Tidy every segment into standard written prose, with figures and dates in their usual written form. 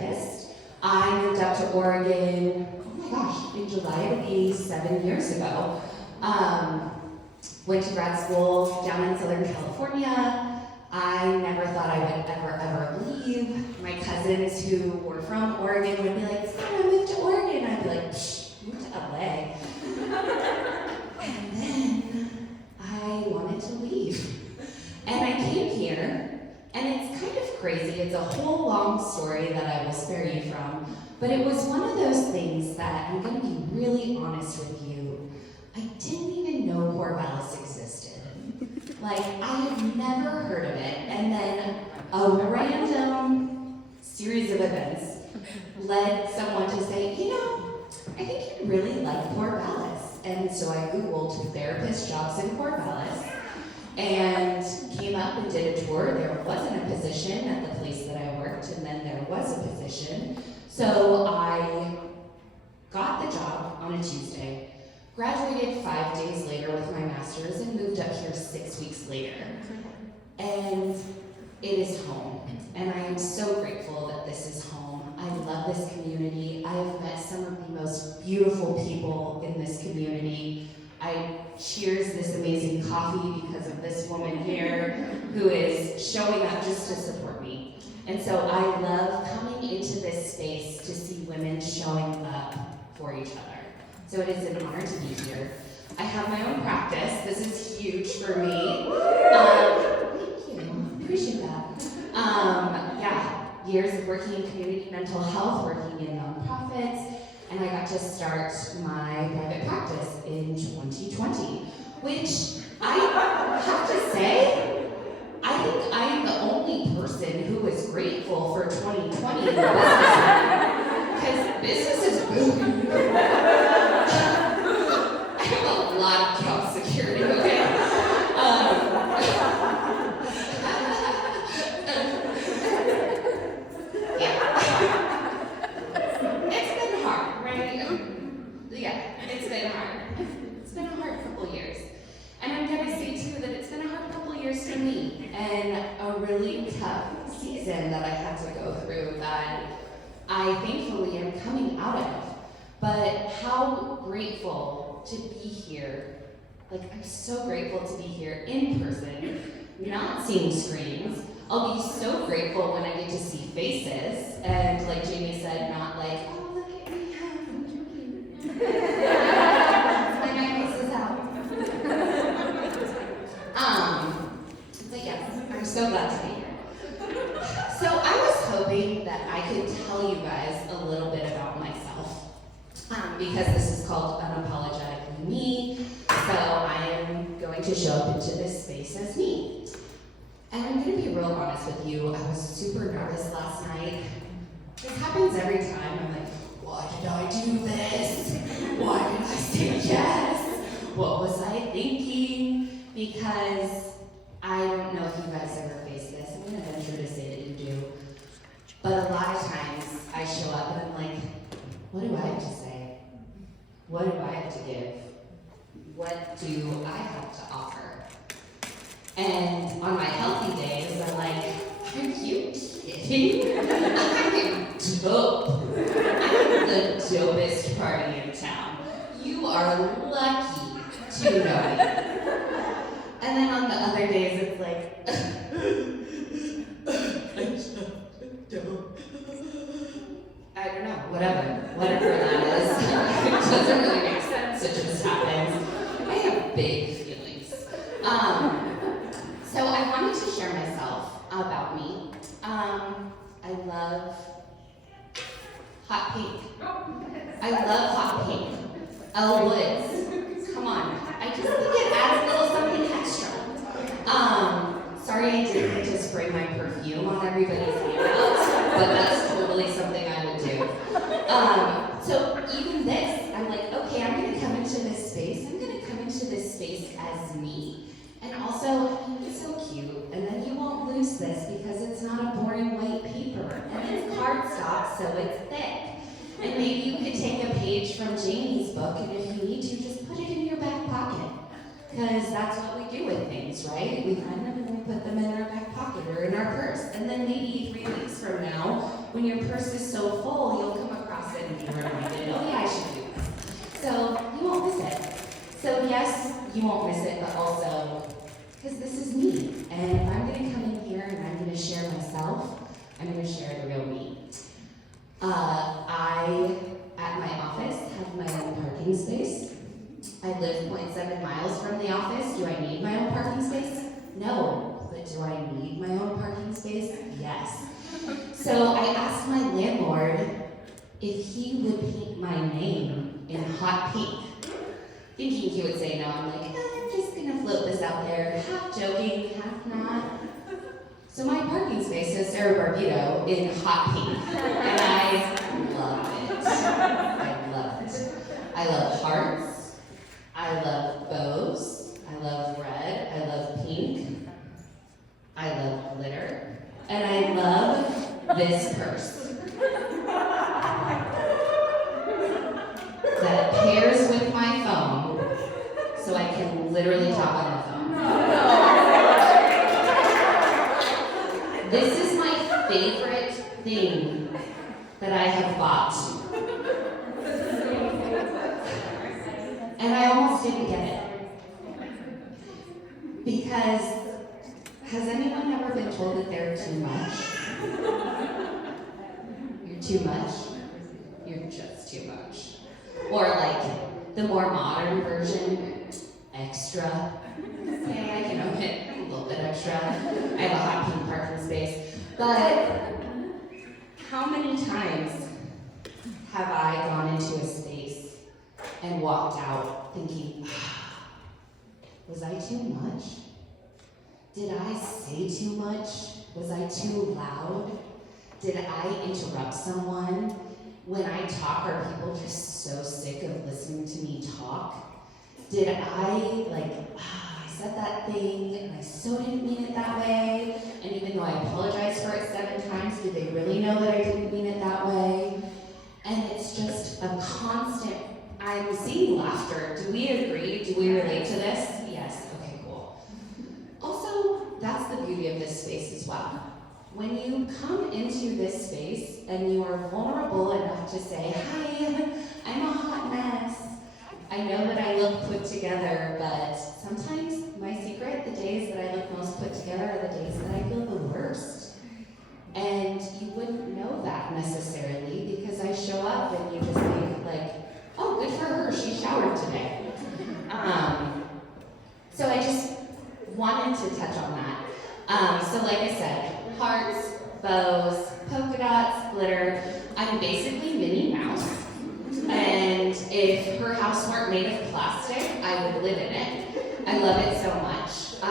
therapist. I moved up to Oregon, oh my gosh, in July, it'll be 7 years ago. Went to grad school down in Southern California. I never thought I would ever leave. My cousins who were from Oregon would be like, Sarah, moved to Oregon. I'd be like, psh, moved to LA. And then I wanted to leave. And I came here, and it's kind of crazy. It's a whole long story that I will spare you from. But it was one of those things that, I'm going to be really honest with you, I didn't even know Corvallis existed. Like, I had never heard of it, and then a random series of events led someone to say, you know, I think you'd really like Corvallis. And so I Googled therapist jobs in Corvallis, and came up and did a tour. There wasn't a position at the place that I worked, and then there was a position. So I got the job on a Tuesday, graduated 5 days later with my master's, and moved up here 6 weeks later. And it is home, and I am so grateful that this is home. I love this community. I have met some of the most beautiful people in this community. I cheers this amazing coffee because of this woman here who is showing up just to support me. And so I love coming into this space to see women showing up for each other. So it is an honor to be here. I have my own practice. This is huge for me. Thank you, appreciate that. Years of working in community mental health, working in nonprofits, and I got to start my private practice in 2020, which I have to say, I think I am the only person who is grateful for 2020 in the business, because business is booming. I have a lot of job security, okay? It's been hard, right? Yeah, it's been hard. It's been a hard couple years. And I'm gonna say too that it's been a hard couple years for me, and a really tough season that I had to go through that I thankfully am coming out of. But how grateful to be here. Like, I'm so grateful to be here in person, not seeing screens. I'll be so grateful when I get to see faces, and like Jamie said, not like, oh, look at me, I'm joking. My face is out. But yes, I'm so glad to be here. So I was hoping that I could tell you guys a little bit about myself, because this is called Unapologetically Me, so I am going to show up into this space as me. And I'm gonna be real honest with you, I was super nervous last night. This happens every time. I'm like, why did I do this? Why did I say yes? What was I thinking? Because I don't know if you guys ever face this. I'm gonna venture to say that you do. But a lot of times I show up and I'm like, what do I have to say? What do I have to give? What do I have to offer? And on my healthy days, I'm like, are you kidding? I'm dope. I'm the dopest party in town. You are lucky to know me. And then on the other days, it's like, I don't know, whatever that is. It doesn't really make sense, it just happens. I have big feelings. So I wanted to share myself about me. I love hot pink. I love hot pink. Elle Woods. Come on. I just think it adds a little something extra. Sorry I didn't just spray my perfume on everybody's handouts, but that's totally something I would do. So even this, I'm like, okay, I'm gonna come into this space. I'm gonna come into this space as me. And also, it's so cute. And then you won't lose this because it's not a boring white paper. And it's cardstock, so it's thick. And maybe you could take a page from Jamie's book, and if you need to, just put it in your back pocket. Because that's what we do with things, right? We find them and we put them in our back pocket or in our purse. And then maybe 3 weeks from now, when your purse is so full, you'll come across it and be reminded, oh yeah, I should do this. So you won't miss it. So yes, you won't miss it, but also, because this is me. And if I'm gonna come in here and I'm gonna share myself, I'm gonna share the real me. I, at my office, have my own parking space. I live 0.7 miles from the office. Do I need my own parking space? No. But do I need my own parking space? Yes. So I asked my landlord if he would paint my name in hot pink. Thinking he would say no. I'm like, I'm just gonna float this out there, half joking, half not. So my parking space says Sarah Barbuto in hot pink, and I love it. I love it. I love hearts, I love bows, I love red, I love pink, I love glitter, and I love this purse. That pairs with my phone, so I can literally talk on the phone. This is my favorite thing that I have bought. And I almost didn't get it. Because, has anyone ever been told that they're too much? You're too much. You're just too much. Or like, the more modern version, extra. Okay, I can own it. I'm a little bit extra. I have a hot pink parking space. But how many times have I gone into a space and walked out thinking, was I too much? Did I say too much? Was I too loud? Did I interrupt someone? When I talk, are people just so sick of listening to me talk? Did I, I said that thing, and I so didn't mean it that way, and even though I apologized for it 7 times, did they really know that I didn't mean it that way? And it's just a constant, I'm seeing laughter. Do we agree? Do we relate to this? Yes, okay, cool. Also, that's the beauty of this space as well. When you come into this space and you are vulnerable enough to say, hi, I'm a hot mess. I know that I look put together, but sometimes my secret, the days that I look most put together are the days that I feel the worst. And you wouldn't know that necessarily because I show up and you just think like, oh, good for her, she showered today. So I just wanted to touch on that. So like I said, hearts, bows, polka dots, glitter. I'm basically Minnie Mouse. And if her house weren't made of plastic, I would live in it. I love it so much. I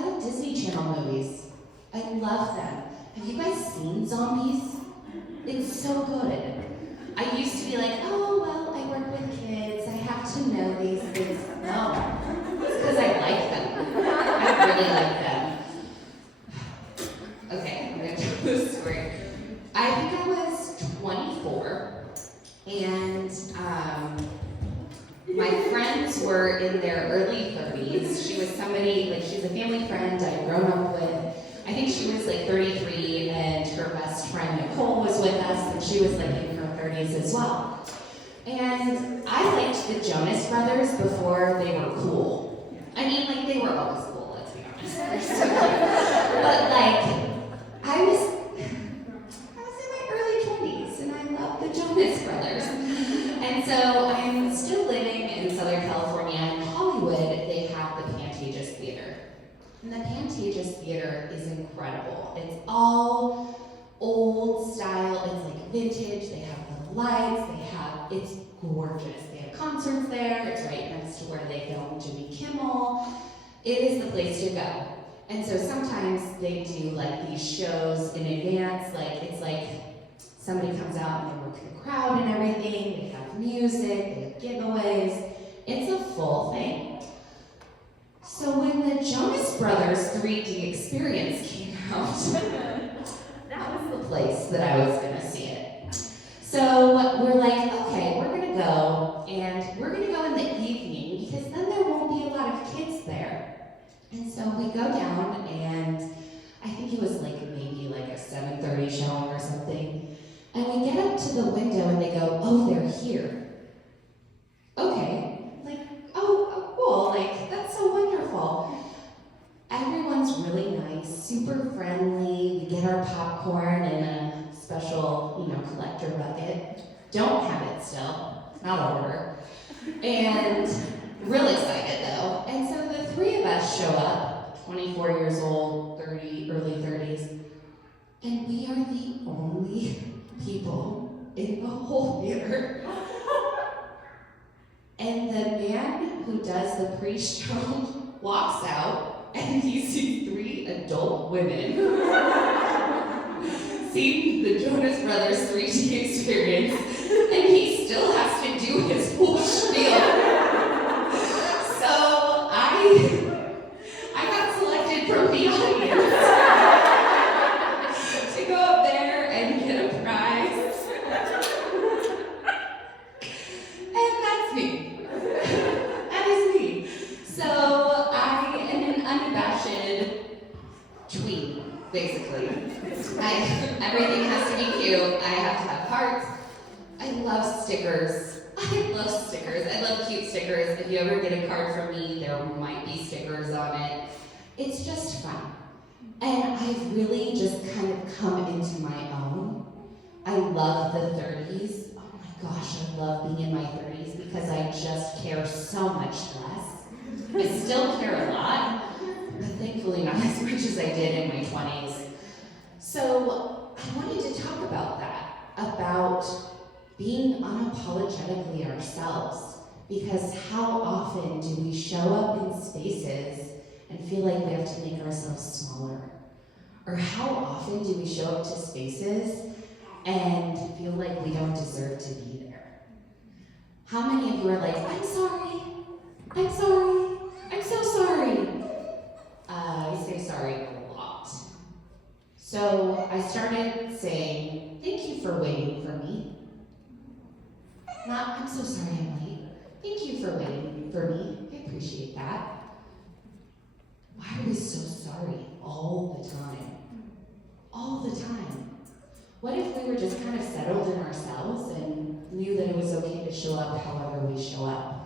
love Disney Channel movies. I love them. Have you guys seen Zombies? It's so good. I used to be like, oh, well, I work with kids. I have to know these things. No, it's because I like them. I really like them. Okay, I'm going to tell this story. I think I was 24, and my friends were in their early 30s. She was somebody, she's a family friend I'd grown up with. I think she was 33, and her best friend Nicole was with us, and she was in her 30s as well. And I liked the Jonas Brothers before they were cool. I mean, they were always cool, let's be honest. They're so cool. But I was in my early 20s, and I loved the Jonas Brothers. And so I'm still living in Southern California. In Hollywood, they have the Pantages Theater. And the Pantages Theater is incredible. It's all old style, it's vintage, they have the lights, it's gorgeous. They have concerts there, it's right next to where they film Jimmy Kimmel. It is the place to go. And so sometimes they do these shows in advance, it's somebody comes out and they work the crowd and everything, they have music, they have giveaways, it's a full thing. So when the Jonas Brothers 3D experience came out, that was the place that I was gonna see it. So we're okay, we're gonna go, and we're gonna go in the evening because then there won't be a lot of kids there. And so we go down, and I think it was maybe a 7 go, oh, they're here. Okay, like, oh, cool, like, that's so wonderful. Everyone's really nice, super friendly. We get our popcorn in a special, collector bucket. Don't have it still, not order. And really excited though. And so the three of us show up, 24 years old, 30, early 30s, and we are the only people in the whole theater. And the man who does the pre-show walks out, and he sees three adult women see the Jonas Brothers 3D experience, and he still has to do his whole spiel. So I got selected from the audience to go up there and get a prize. And that's me. That is me. So I am an unabashed tween, basically. Everything has to be cute. I have to have hearts. I love stickers. I love cute stickers. If you ever get a card from me, there might be stickers on it. It's just fun. And I've really just kind of come into my own. I love the 30s. Oh my gosh, I love being in my 30s because I just care so much less. I still care a lot, but thankfully not as much as I did in my 20s. So I wanted to talk about that, about being unapologetically ourselves, because how often do we show up in spaces and feel like we have to make ourselves smaller? Or how often do we show up to spaces and feel like we don't deserve to be there? How many of you are like, I'm sorry, I'm so sorry? I say sorry a lot. So I started saying, thank you for waiting for me. Not, I'm so sorry I'm late. Thank you for waiting for me. I appreciate that. Why are we so sorry all the time? All the time. What if we were just kind of settled in ourselves and knew that it was okay to show up however we show up?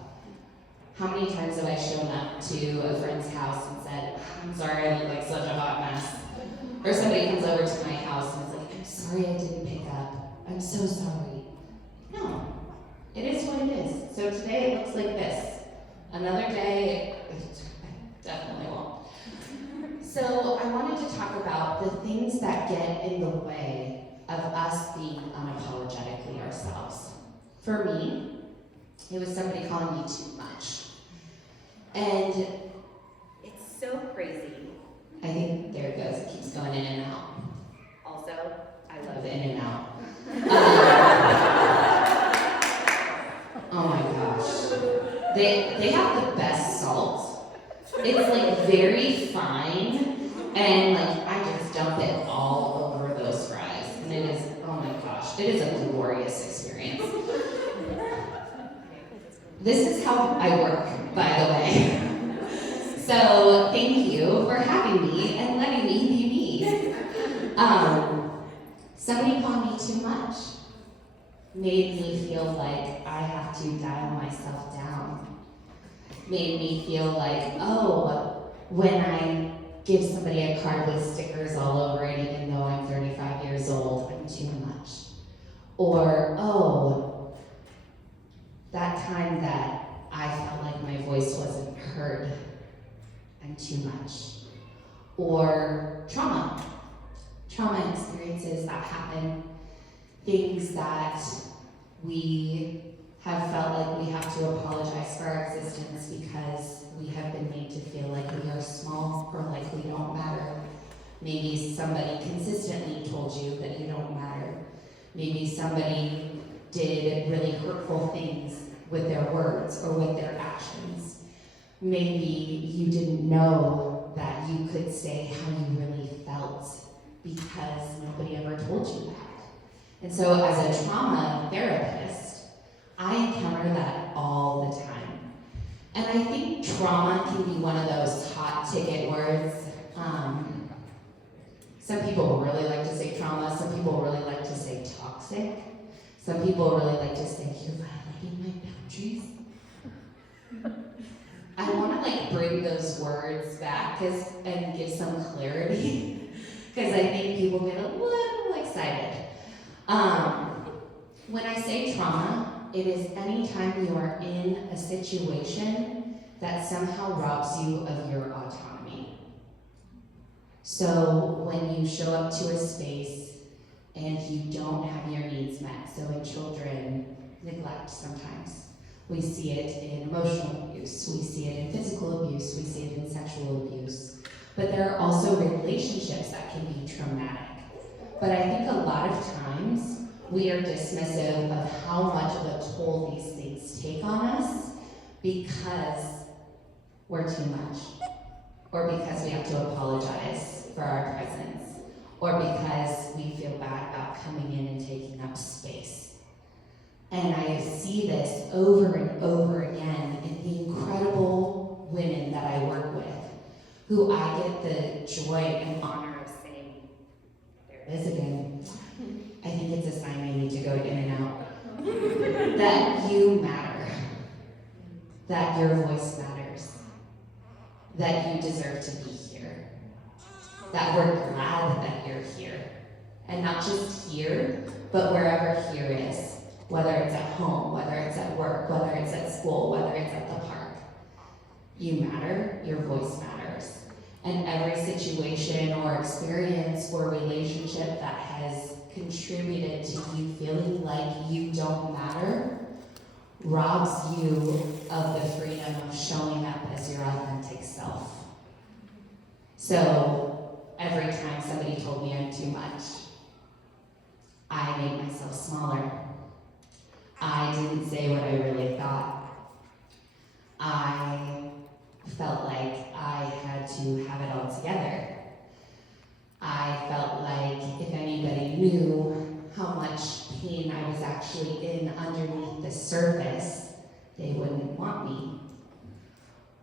How many times have I shown up to a friend's house and said, I'm sorry, I look like such a hot mess? Or somebody comes over to my house and is like, I'm sorry I didn't pick up. I'm so sorry. No. It is what it is. So today it looks like this. Another day, I definitely won't. So I wanted to talk about the things that get in the way of us being unapologetically ourselves. For me, it was somebody calling me too much. And it's so crazy. I think there it goes. It keeps going in and out. Also, I love in and out. Oh my gosh. They have the best salt. It's like very fine, and like I just dump it all over those fries. And it is, oh my gosh, it is a glorious experience. This is how I work, by the way. So thank you for having me and letting me be me. Somebody called me too much. Made me feel like I have to dial myself down. Made me feel like, oh, when I give somebody a card with stickers all over it, even though I'm 35 years old, I'm too much. Or, oh, that time that I felt like my voice wasn't heard, I'm too much. Or trauma experiences that happen, things that we have felt like we have to apologize for our existence because we have been made to feel like we are small or like we don't matter. Maybe somebody consistently told you that you don't matter. Maybe somebody did really hurtful things with their words or with their actions. Maybe you didn't know that you could say how you really felt because nobody ever told you that. And so as a trauma therapist, I encounter that all the time. And I think trauma can be one of those hot ticket words. Some people really like to say trauma, some people really like to say toxic. Some people really like to say, you're violating my boundaries. I want to like bring those words back and give some clarity, because I think people get a little excited. When I say trauma, it is any time you are in a situation that somehow robs you of your autonomy. So when you show up to a space and you don't have your needs met, so in children, neglect sometimes. We see it in emotional abuse, we see it in physical abuse, we see it in sexual abuse. But there are also relationships that can be traumatic. But I think a lot of times, we are dismissive of how much of a toll these things take on us because we're too much, or because we have to apologize for our presence, or because we feel bad about coming in and taking up space. And I see this over and over again in the incredible women that I work with, who I get the joy and honor of saying, there it is again. I think it's a sign I need to go in and out. That you matter. That your voice matters. That you deserve to be here. That we're glad that you're here. And not just here, but wherever here is. Whether it's at home, whether it's at work, whether it's at school, whether it's at the park. You matter, your voice matters. And every situation or experience or relationship that has contributed to you feeling like you don't matter robs you of the freedom of showing up as your authentic self. So every time somebody told me I'm too much, I made myself smaller. I didn't say what I really thought. I felt like I had to have it all together. I felt like if anybody knew how much pain I was actually in underneath the surface, they wouldn't want me.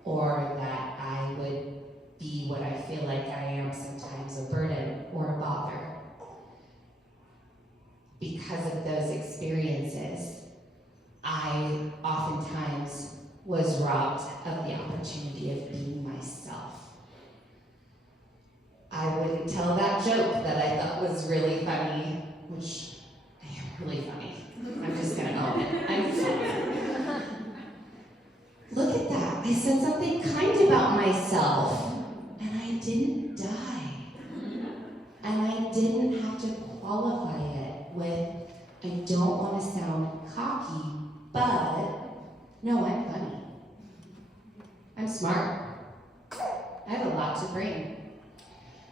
Or that I would be what I feel like I am sometimes, a burden or a bother. Because of those experiences, I oftentimes was robbed of the opportunity of being myself. I wouldn't tell that joke that I thought was really funny, which I am really funny. I'm just gonna own it. I'm funny. Look at that. I said something kind about myself, and I didn't die. And I didn't have to qualify it with, I don't want to sound cocky, but no, I'm funny. I'm smart. I have a lot to bring.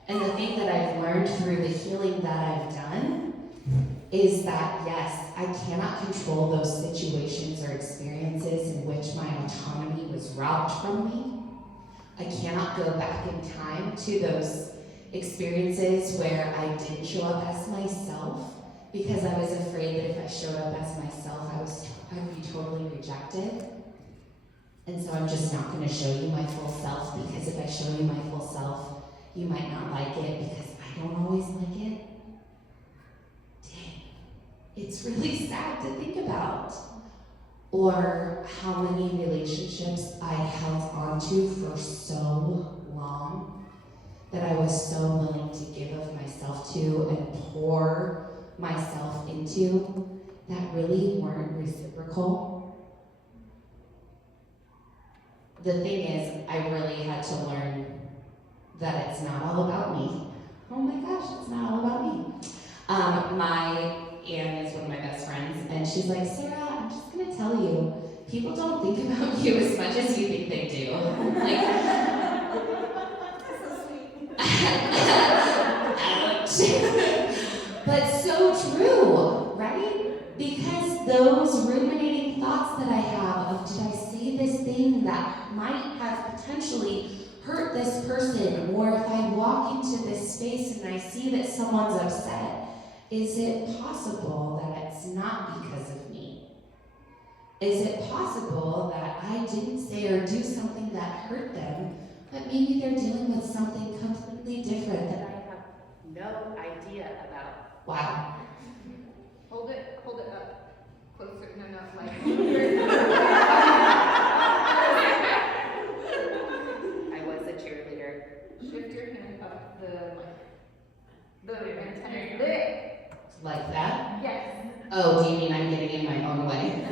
And the thing that I've learned through the healing that I've done is that, yes, I cannot control those situations or experiences in which my autonomy was robbed from me. I cannot go back in time to those experiences where I didn't show up as myself because I was afraid that if I showed up as myself, I would be totally rejected. And so I'm just not going to show you my full self, because if I show you my full self, you might not like it because I don't always like it. Dang, it's really sad to think about. Or how many relationships I held onto for so long that I was so willing to give of myself to and pour myself into that really weren't reciprocal. The thing is, I really had to learn that it's not all about me. Oh my gosh, it's not all about me. My Anne is one of my best friends, and she's like, Sarah, I'm just gonna tell you, people don't think about you as much as you think they do. Like, so sweet. But so true, right? Because those ruminating thoughts that I have of, did I say this thing that might have potentially hurt this person, or if I walk into this space and I see that someone's upset, is it possible that it's not because of me? Is it possible that I didn't say or do something that hurt them, but maybe they're dealing with something completely different that I have no idea about? Wow. Hold it up. Closer. No, like. I was a cheerleader. Shift your hand up the antenna big. Like that? Yes. Oh, do you mean I'm getting in my own way?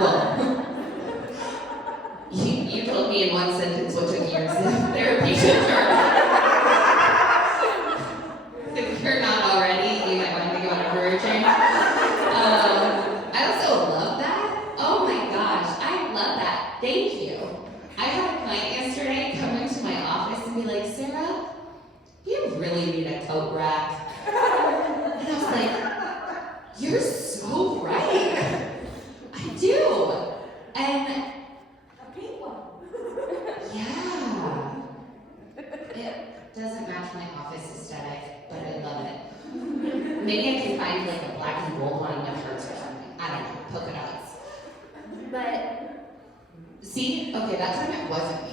Well, you told me in one sentence what took years of therapy to learn. If you're not already, you might want to think about a career change. I also love that. Oh my gosh, I love that. Thank you. I had a client yesterday come into my office and be like, Sarah, you really need a coat rack. And I was like, you're so right. I do. And A pink one. yeah. It doesn't match my office aesthetic, but I love it. Maybe I can find like a black and gold one with hearts or something. I don't know, polka dots. But, see? Okay, that time it wasn't me.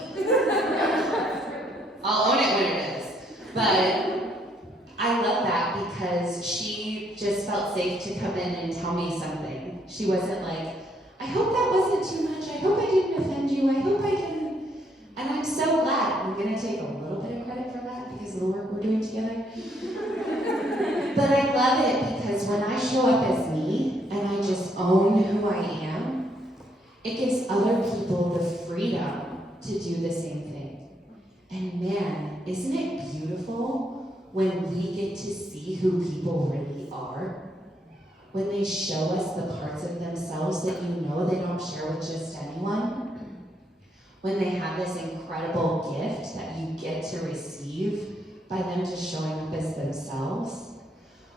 I'll own it when it is. But I love that because she just felt safe to come in and tell me something. She wasn't like, I hope that wasn't too much. I hope I didn't offend you. I hope I didn't. And I'm so glad. I'm going to take a little bit of credit for that because of the work we're doing together. But I love it because when I show up as me and I just own who I am, it gives other people the freedom to do the same thing. And man, isn't it beautiful when we get to see who people really are? When they show us the parts of themselves that you know they don't share with just anyone? When they have this incredible gift that you get to receive by them just showing up as themselves?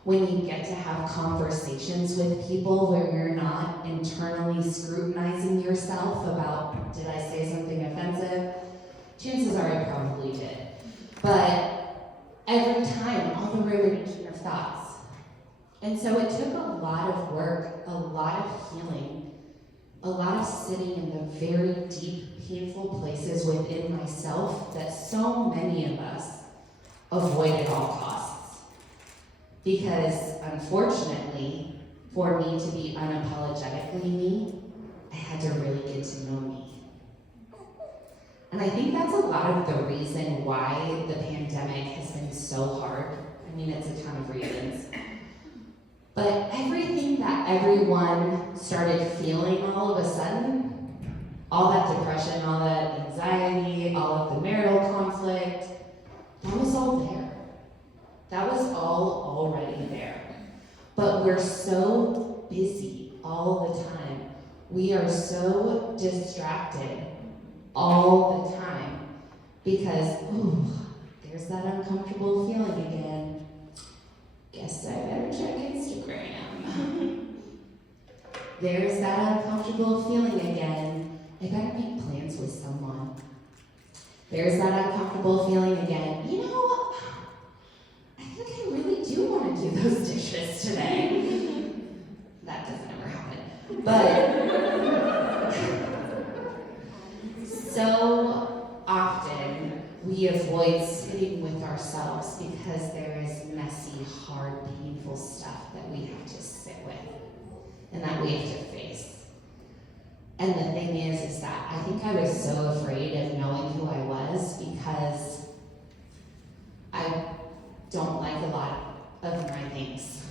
When you get to have conversations with people where you're not internally scrutinizing yourself about, did I say something offensive? Chances are I probably did. But every time, all the rumination of thoughts. And so it took a lot of work, a lot of healing, a lot of sitting in the very deep, painful places within myself that so many of us avoid at all costs. Because unfortunately, for me to be unapologetically me, I had to really get to know me. And I think that's a lot of the reason why the pandemic has been so hard. I mean, it's a ton of reasons. But everything that everyone started feeling all of a sudden, all that depression, all that anxiety, all of the marital conflict, that was all there. That was all already there. But we're so busy all the time. We are so distracted all the time because, ooh, there's that uncomfortable feeling again. Guess I better check Instagram. There's that uncomfortable feeling again. I better make plans with someone. There's that uncomfortable feeling again. You know, I think I really do want to do those dishes today. That doesn't ever happen. But so often we avoid sitting with ourselves because there is messy, hard, painful stuff that we have to sit with and that we have to face. And the thing is that I think I was so afraid of knowing who I was because I don't like a lot of my things.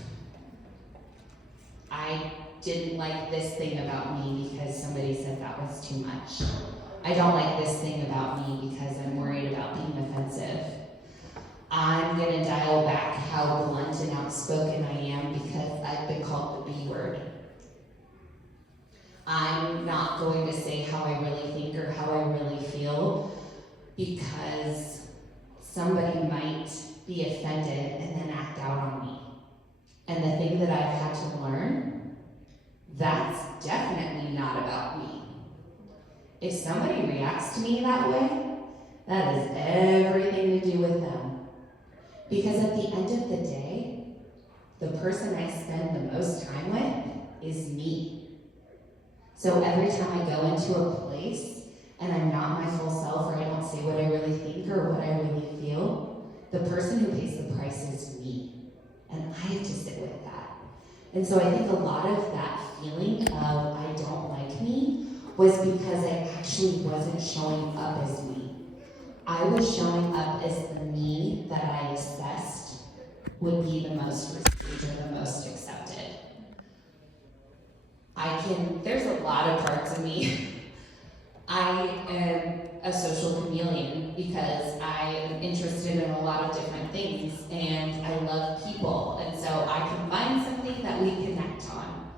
I didn't like this thing about me because somebody said that was too much. I don't like this thing about me because I'm worried about being offensive. I'm gonna dial back how blunt and outspoken I am because I've been called the B word. I'm not going to say how I really think or how I really feel because somebody might be offended and then act out on me. And the thing that I've had to learn, that's definitely not about me. If somebody reacts to me that way, that is everything to do with them. Because at the end of the day, the person I spend the most time with is me. So every time I go into a place and I'm not my full self or I don't say what I really think or what I really feel, the person who pays the price is me. And I have to sit with that. And so I think a lot of that feeling of I don't like me was because I actually wasn't showing up as me. I was showing up as the me that I assessed would be the most received or the most accepted. There's a lot of parts of me. I am a social chameleon because I am interested in a lot of different things and I love people, and so I can find something that we connect on.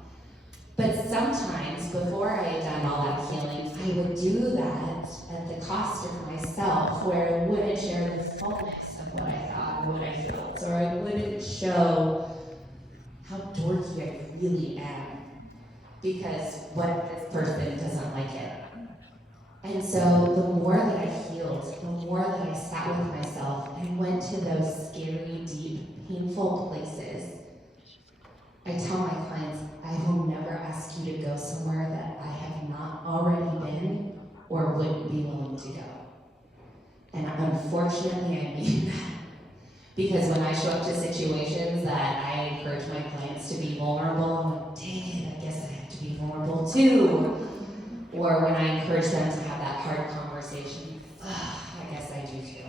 But sometimes, before I had done all that healing, I would do that at the cost of myself, where I wouldn't share the fullness of what I thought or what I felt, or I wouldn't show how dorky I really am, because what if this person doesn't like it? And so the more that I healed, the more that I sat with myself and went to those scary, deep, painful places, I tell my clients, I will never ask you to go somewhere that I have not already been or wouldn't be willing to go. And unfortunately, I mean that. Because when I show up to situations that I encourage my clients to be vulnerable, I'm like, dang it, I guess I have to be vulnerable too. Or when I encourage them to have that hard conversation, I guess I do too.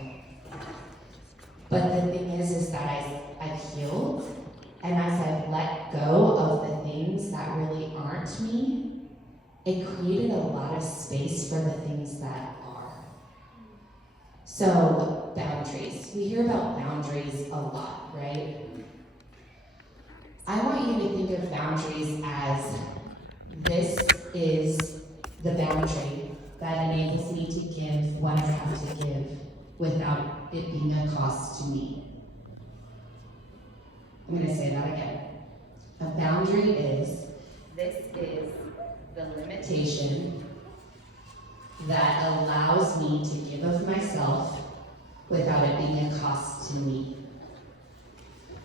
But the thing is that I've healed, and as I've let go of the things that really aren't me, it created a lot of space for the things that are. So, boundaries. We hear about boundaries a lot, right? I want you to think of boundaries as this is the boundary that enables me to give what I have to give without it being a cost to me. I'm going to say that again. A boundary is, this is the limitation that allows me to give of myself without it being a cost to me.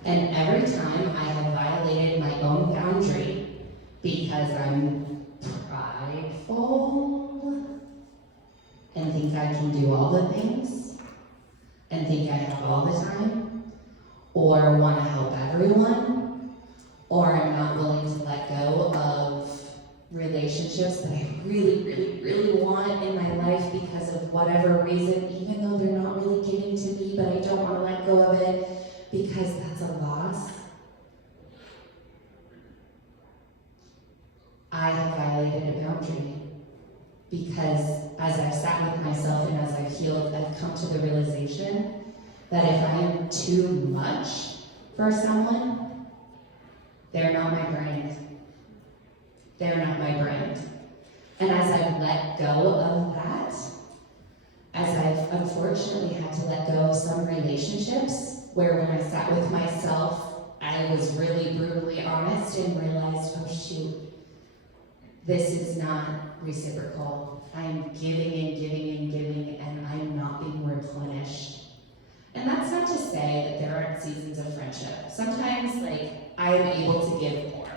And every time I have violated my own boundary because I'm prideful and think I can do all the things and think I have all the time, or want to help everyone, or I'm not willing to let go of relationships that I really, really, really want in my life because of whatever reason, even though they're not really giving to me, but I don't want to let go of it because that's a loss. I have violated a boundary because as I've sat with myself and as I've healed, I've come to the realization that if I am too much for someone, they're not my brand. They're not my brand. And as I've let go of that, as I've unfortunately had to let go of some relationships where when I sat with myself, I was really brutally honest and realized, oh shoot, this is not reciprocal. I'm giving and giving and giving, and I'm not being replenished. And that's not to say that there aren't seasons of friendship. Sometimes, I am able to give more.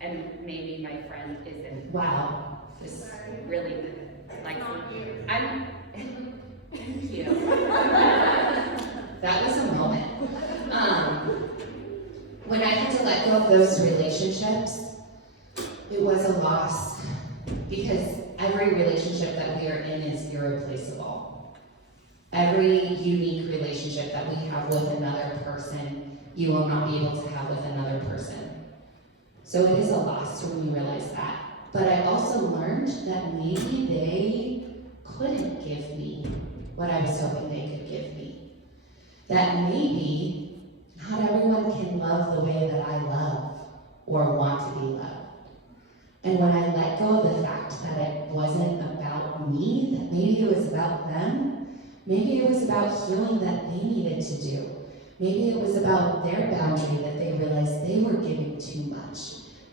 And maybe my friend isn't, wow, this really, I'm, thank you. That was a moment. When I had to let go of those relationships, it was a loss. Because every relationship that we are in is irreplaceable. Every unique relationship that we have with another person, you will not be able to have with another person. So it is a loss when you realize that. But I also learned that maybe they couldn't give me what I was hoping they could give me. That maybe not everyone can love the way that I love or want to be loved. And when I let go of the fact that it wasn't about me, that maybe it was about them, maybe it was about healing that they needed to do. Maybe it was about their boundary that they realized they were giving too much.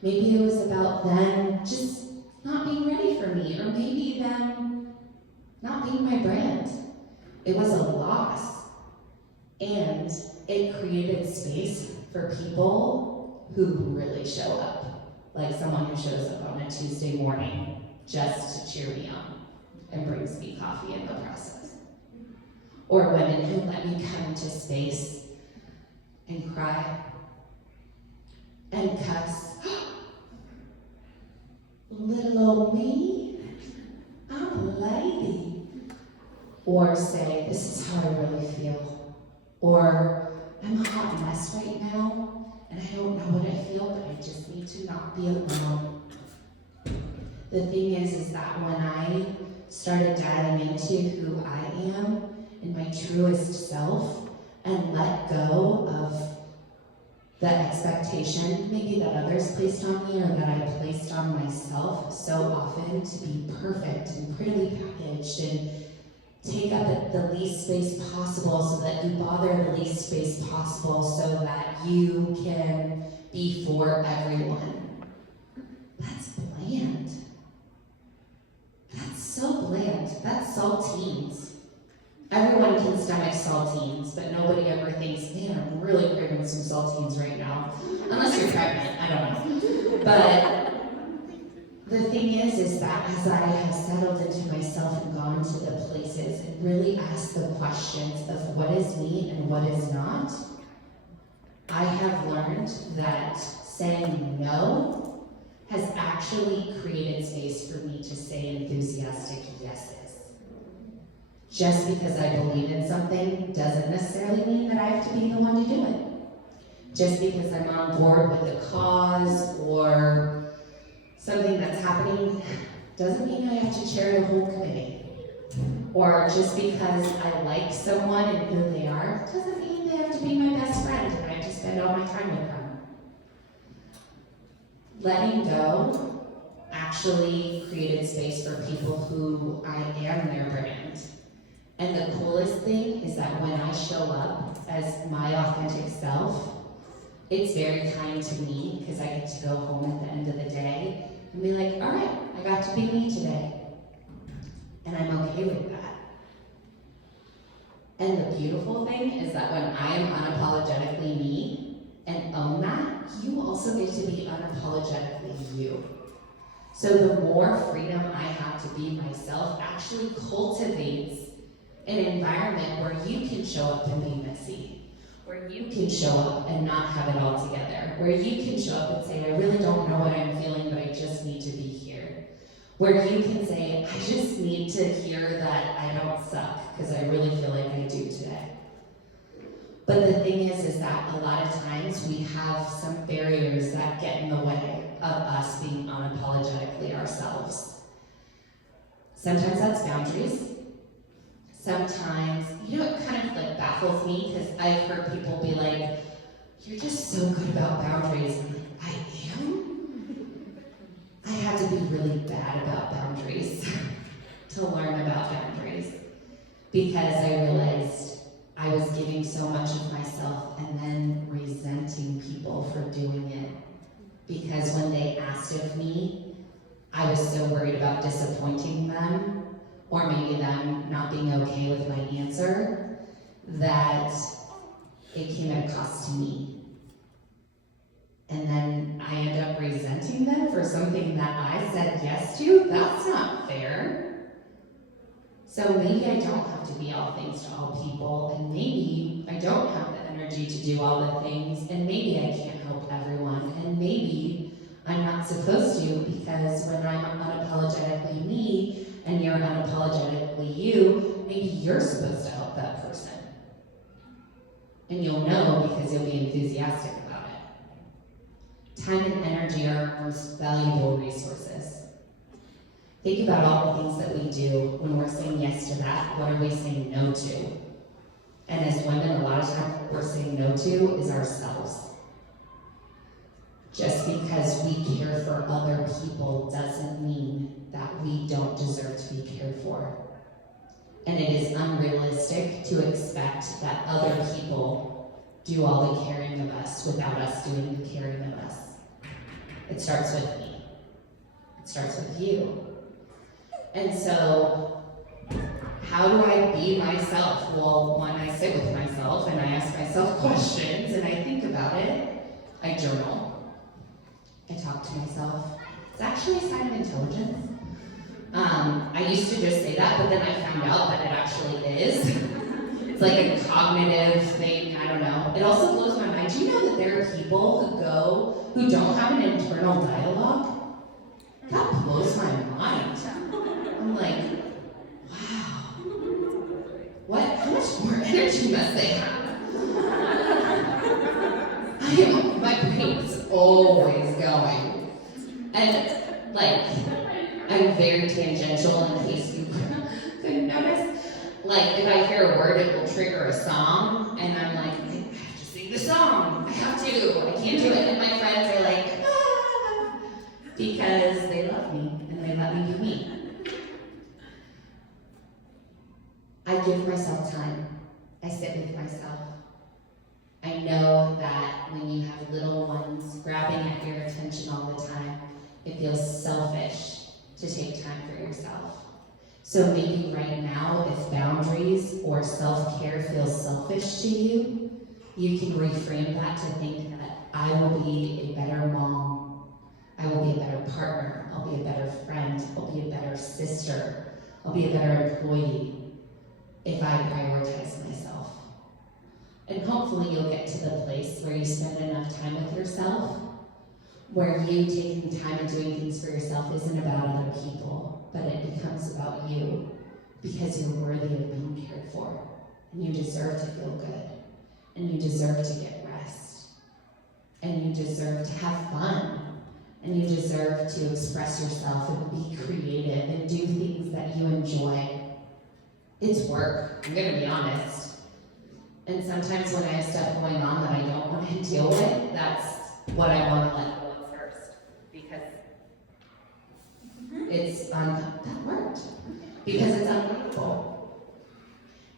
Maybe it was about them just not being ready for me, or maybe them not being my brand. It was a loss. And it created space for people who really show up. Like someone who shows up on a Tuesday morning just to cheer me on and brings me coffee in the process. Or women who let me come into space and cry. and cuss, little old me, I'm a lady. Or say, this is how I really feel. Or, I'm a hot mess right now, and I don't know what I feel, but I just need to not be alone. The thing is that when I started dialing into who I am and my truest self, and let go of the expectation maybe that others placed on me or that I placed on myself so often to be perfect and prettily packaged and take up the least space possible so that you bother the least space possible so that you can be for everyone. That's bland. That's so bland. That's saltines. Everyone can stomach saltines, but nobody ever thinks, man, I'm really craving some saltines right now. Unless you're pregnant, I don't know. But the thing is that as I have settled into myself and gone to the places and really asked the questions of what is me and what is not, I have learned that saying no has actually created space for me to say enthusiastic yeses. Just because I believe in something doesn't necessarily mean that I have to be the one to do it. Just because I'm on board with a cause or something that's happening doesn't mean I have to chair the whole committee. Or just because I like someone and who they are doesn't mean they have to be my best friend and I have to spend all my time with them. Letting go actually created space for people who I am their brand. And the coolest thing is that when I show up as my authentic self, it's very kind to me because I get to go home at the end of the day and be like, all right, I got to be me today. And I'm okay with that. And the beautiful thing is that when I am unapologetically me and own that, you also get to be unapologetically you. So the more freedom I have to be myself actually cultivates an environment where you can show up and be messy, where you can show up and not have it all together, where you can show up and say, I really don't know what I'm feeling, but I just need to be here. Where you can say, I just need to hear that I don't suck, because I really feel like I do today. But the thing is that a lot of times we have some barriers that get in the way of us being unapologetically ourselves. Sometimes that's boundaries. Sometimes, it kind of like baffles me because I've heard people be like, you're just so good about boundaries. And I'm like, I am? I had to be really bad about boundaries to learn about boundaries because I realized I was giving so much of myself and then resenting people for doing it. Because when they asked of me, I was so worried about disappointing them or maybe them not being okay with my answer, that it came at a cost to me. And then I end up resenting them for something that I said yes to. That's not fair. So maybe I don't have to be all things to all people, and maybe I don't have the energy to do all the things, and maybe I can't help everyone, and maybe I'm not supposed to, because when I'm unapologetically me, and you're unapologetically you, maybe you're supposed to help that person. And you'll know because you'll be enthusiastic about it. Time and energy are our most valuable resources. Think about all the things that we do when we're saying yes to that. What are we saying no to? And as women, a lot of times what we're saying no to is ourselves. Just because we care for other people doesn't mean that we don't deserve to be cared for. And it is unrealistic to expect that other people do all the caring of us without us doing the caring of us. It starts with me. It starts with you. And so, how do I be myself? Well, when I sit with myself and I ask myself questions and I think about it, I journal. I talk to myself. It's actually a sign of intelligence. I used to just say that, but then I found out that it actually is. It's like a cognitive thing, I don't know. It also blows my mind did you know that there are people who don't have an internal dialogue? That blows my mind. I'm like, wow. How much more energy must they have? My brain is always going. And like, I'm very tangential in case you couldn't notice. Like, if I hear a word, it will trigger a song, and I'm like, I have to sing the song. I have to. I can't do it. And my friends are like, ah, because they love me and they let me be me. I give myself time. I sit with myself. I know that when you have little ones grabbing at your attention all the time, it feels selfish to take time for yourself. So maybe right now, if boundaries or self-care feels selfish to you, you can reframe that to think that I will be a better mom, I will be a better partner, I'll be a better friend, I'll be a better sister, I'll be a better employee if I prioritize myself. And hopefully you'll get to the place where you spend enough time with yourself, where you taking time and doing things for yourself isn't about other people, but it becomes about you, because you're worthy of being cared for, and you deserve to feel good, and you deserve to get rest, and you deserve to have fun, and you deserve to express yourself and be creative and do things that you enjoy. It's work, I'm gonna be honest. And sometimes when I have stuff going on that I don't want to deal with, that's what I want to let go of first, because that worked. Because it's uncomfortable.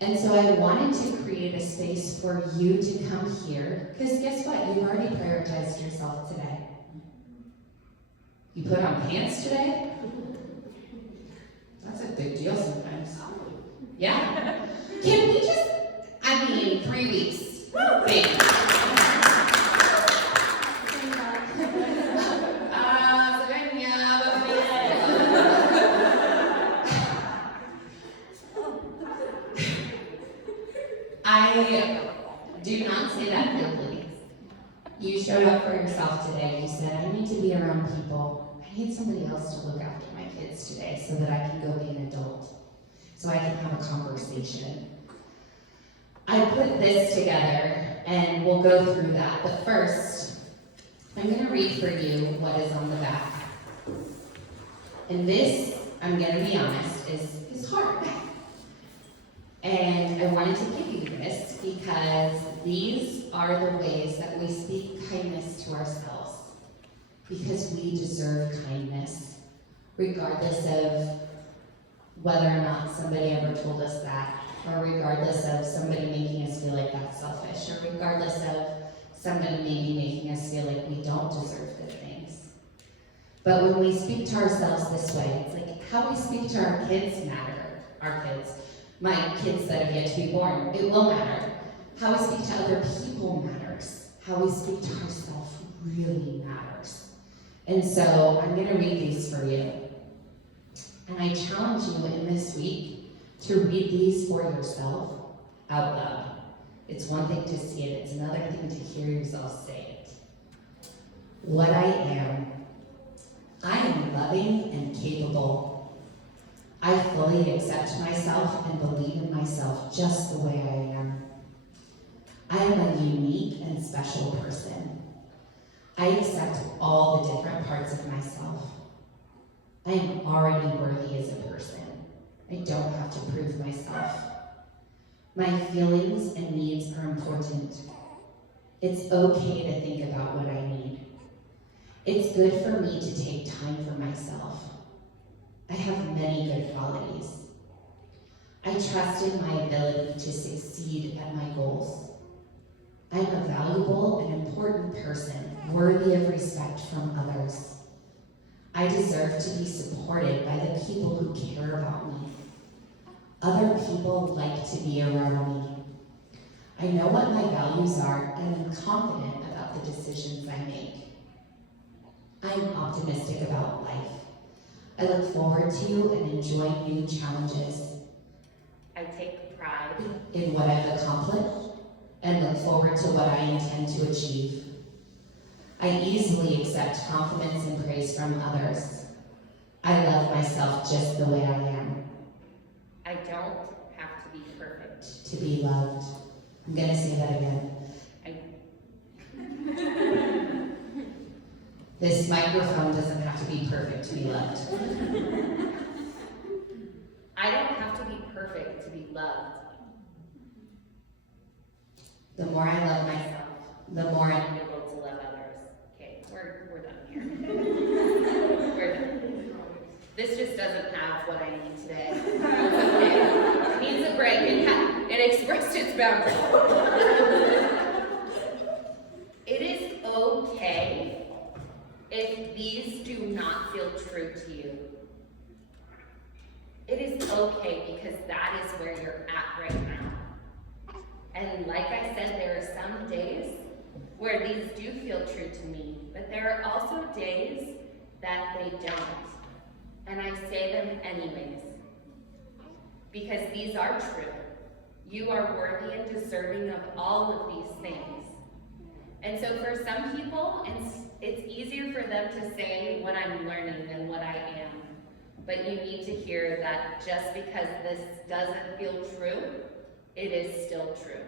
And so I wanted to create a space for you to come here, because guess what? You've already prioritized yourself today. You put on pants today? That's a big deal sometimes. Yeah. Can we just, 3 weeks. Thanks. I do not say that quickly. You showed up for yourself today. You said, I need to be around people. I need somebody else to look after my kids today so that I can go be an adult, so I can have a conversation. I put this together, and we'll go through that. But first, I'm going to read for you what is on the back. And this, I'm going to be honest, is hard. And I wanted to give you this because these are the ways that we speak kindness to ourselves. Because we deserve kindness, regardless of whether or not somebody ever told us that, or regardless of somebody making us feel like that's selfish, or regardless of somebody maybe making us feel like we don't deserve good things. But when we speak to ourselves this way, it's like how we speak to our kids matter. Our kids. My kids that have yet to be born, it will matter. How we speak to other people matters. How we speak to ourselves really matters. And so I'm going to read these for you. And I challenge you in this week to read these for yourself out loud. It's one thing to see it, it's another thing to hear yourself say it. What I am loving and capable. I fully accept myself and believe in myself just the way I am. I am a unique and special person. I accept all the different parts of myself. I am already worthy as a person. I don't have to prove myself. My feelings and needs are important. It's okay to think about what I need. It's good for me to take time for myself. I have many good qualities. I trust in my ability to succeed at my goals. I'm a valuable and important person, worthy of respect from others. I deserve to be supported by the people who care about me. Other people like to be around me. I know what my values are and I'm confident about the decisions I make. I'm optimistic about life. I look forward to and enjoy new challenges. I take pride in what I've accomplished and look forward to what I intend to achieve. I easily accept compliments and praise from others. I love myself just the way I am. I don't have to be perfect. To be loved. I'm gonna say that again. This microphone doesn't have to be perfect to be loved. I don't have to be perfect to be loved. The more I love myself, the more I'm able to love others. Okay, we're done here. We're done. This just doesn't have what I need today. Okay. It needs a break. It expressed its boundaries. It is okay if these do not feel true to you. It is okay because that is where you're at right now. And like I said, there are some days where these do feel true to me, but there are also days that they don't. And I say them anyways. Because these are true. You are worthy and deserving of all of these things. And so for some people, it's easier for them to say what I'm learning than what I am. But you need to hear that just because this doesn't feel true, it is still true.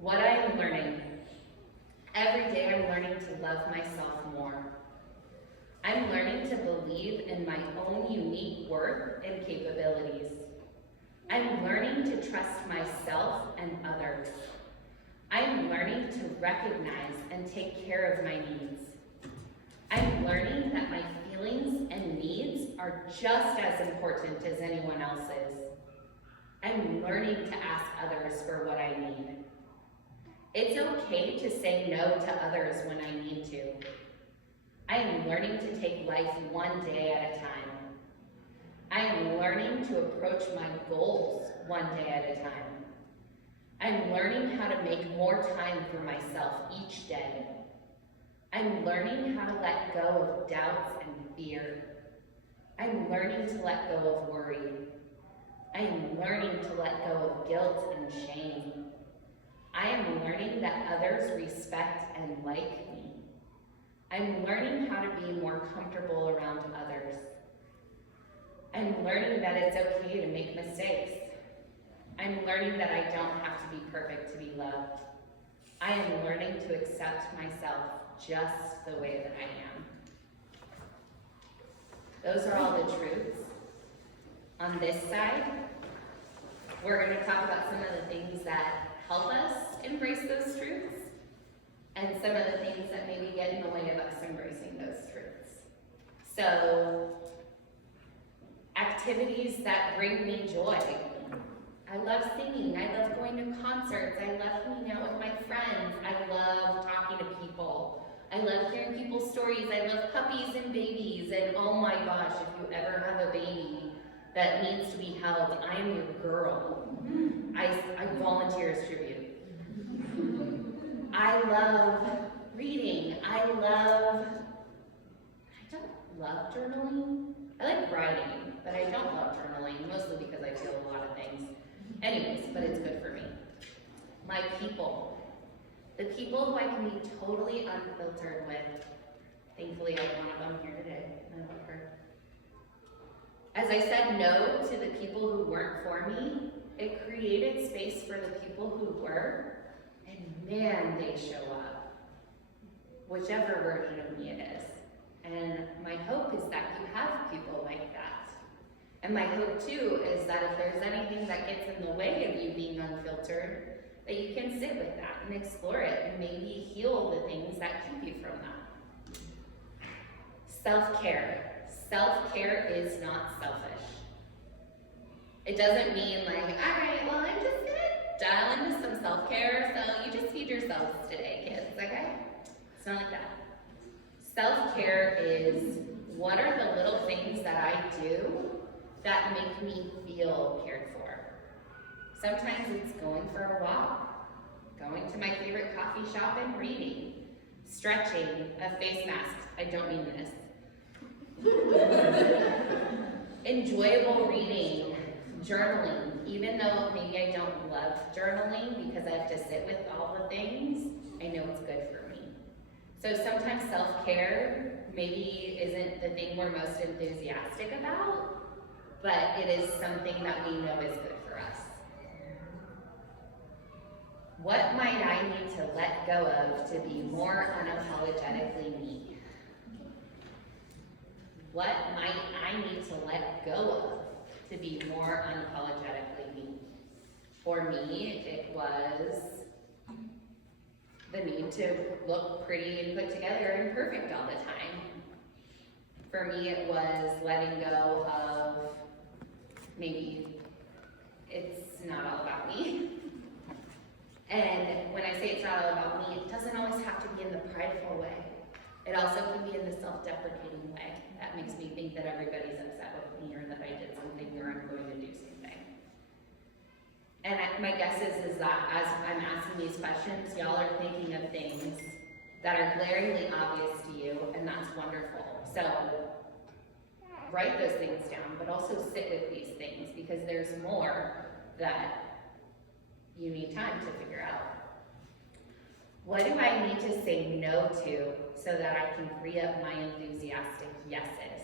What I am learning, every day I'm learning to love myself more. I'm learning to believe in my own unique worth and capabilities. I'm learning to trust myself and others. I'm learning to recognize and take care of my needs. I'm learning that my feelings and needs are just as important as anyone else's. I'm learning to ask others for what I need. It's okay to say no to others when I need to. I am learning to take life one day at a time. I am learning to approach my goals one day at a time. I'm learning how to make more time for myself each day. I'm learning how to let go of doubts and fear. I'm learning to let go of worry. I am learning to let go of guilt and shame. I am learning that others respect and like me. I'm learning how to be more comfortable around others. I'm learning that it's okay to make mistakes. I'm learning that I don't have to be perfect to be loved. I am learning to accept myself just the way that I am. Those are all the truths. On this side, we're going to talk about some of the things that help us embrace those truths and some of the things that maybe get in the way of us embracing those truths. So, activities that bring me joy. I love singing, I love going to concerts, I love hanging out with my friends, I love talking to people, I love hearing people's stories, I love puppies and babies, and oh my gosh, if you ever have a baby that needs to be held, I am your girl. I volunteer as tribute. I love reading, I don't love journaling. I like writing, but I don't love journaling, mostly because I feel a lot of things. Anyways, but it's good for me. My people. The people who I can be totally unfiltered with. Thankfully, I have one of them here today. I love her. As I said no to the people who weren't for me, it created space for the people who were, and man, they show up. Whichever version of me it is. And my hope is that you have people like that. And my hope too is that if there's anything that gets in the way of you being unfiltered, that you can sit with that and explore it and maybe heal the things that keep you from that. Self-care. Self-care is not selfish. It doesn't mean like, all right, well, I'm just gonna dial into some self-care, so you just feed yourselves today, kids, okay? It's not like that. Self-care is, what are the little things that I do that make me feel cared for? Sometimes it's going for a walk, going to my favorite coffee shop and reading, stretching, a face mask, I don't mean this. Enjoyable reading, journaling, even though maybe I don't love journaling because I have to sit with all the things, I know it's good for me. So sometimes self-care maybe isn't the thing we're most enthusiastic about, but it is something that we know is good for us. What might I need to let go of to be more unapologetically me? What might I need to let go of to be more unapologetically me? For me, it was the need to look pretty and put together and perfect all the time. For me, it was letting go of maybe it's not all about me. And when I say it's not all about me, it doesn't always have to be in the prideful way. It also can be in the self-deprecating way. That makes me think that everybody's upset with me or that I did something or I'm going to do something. And my guess is that as I'm asking these questions, y'all are thinking of things that are glaringly obvious to you, and that's wonderful. So write those things down, but also sit with these things because there's more that you need time to figure out. What do I need to say no to so that I can free up my enthusiastic yeses?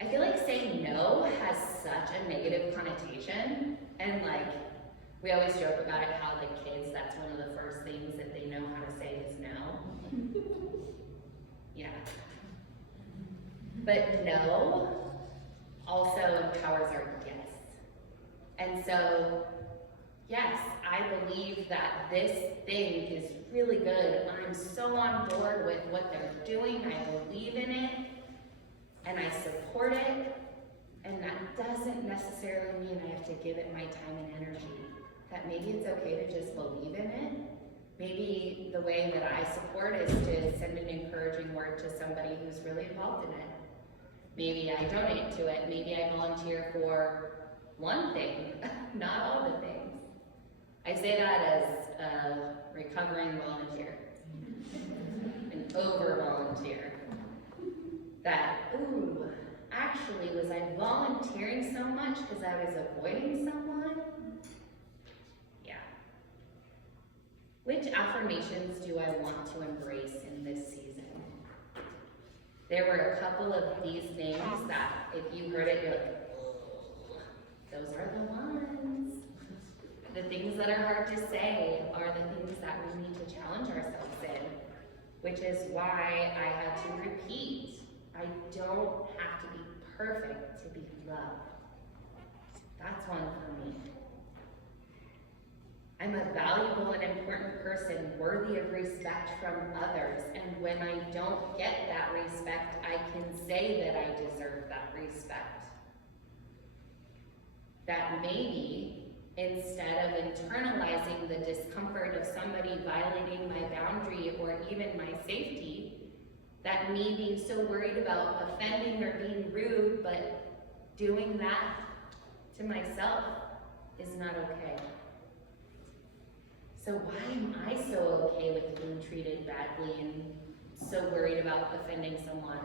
I feel like saying no has such a negative connotation, and like, we always joke about it how like kids, that's one of the first things that they know how to say is no. Yeah. But no also empowers our yes. And so, yes, I believe that this thing is really good. I'm so on board with what they're doing. I believe in it, and I support it. And that doesn't necessarily mean I have to give it my time and energy. That maybe it's okay to just believe in it. Maybe the way that I support is to send an encouraging word to somebody who's really involved in it. Maybe I donate to it. Maybe I volunteer for one thing, not all the things. I say that as a recovering volunteer, an over-volunteer. That, ooh, actually, was I volunteering so much because I was avoiding someone? Yeah. Which affirmations do I want to embrace in this season? There were a couple of these names that if you heard it, you're like, oh, those are the ones. The things that are hard to say are the things that we need to challenge ourselves in, which is why I had to repeat. I don't have to be perfect to be loved. That's one for me. I'm a valuable and important person, worthy of respect from others, and when I don't get that respect, I can say that I deserve that respect. That maybe, instead of internalizing the discomfort of somebody violating my boundary or even my safety, that me being so worried about offending or being rude, but doing that to myself is not okay. So why am I so okay with being treated badly and so worried about offending someone?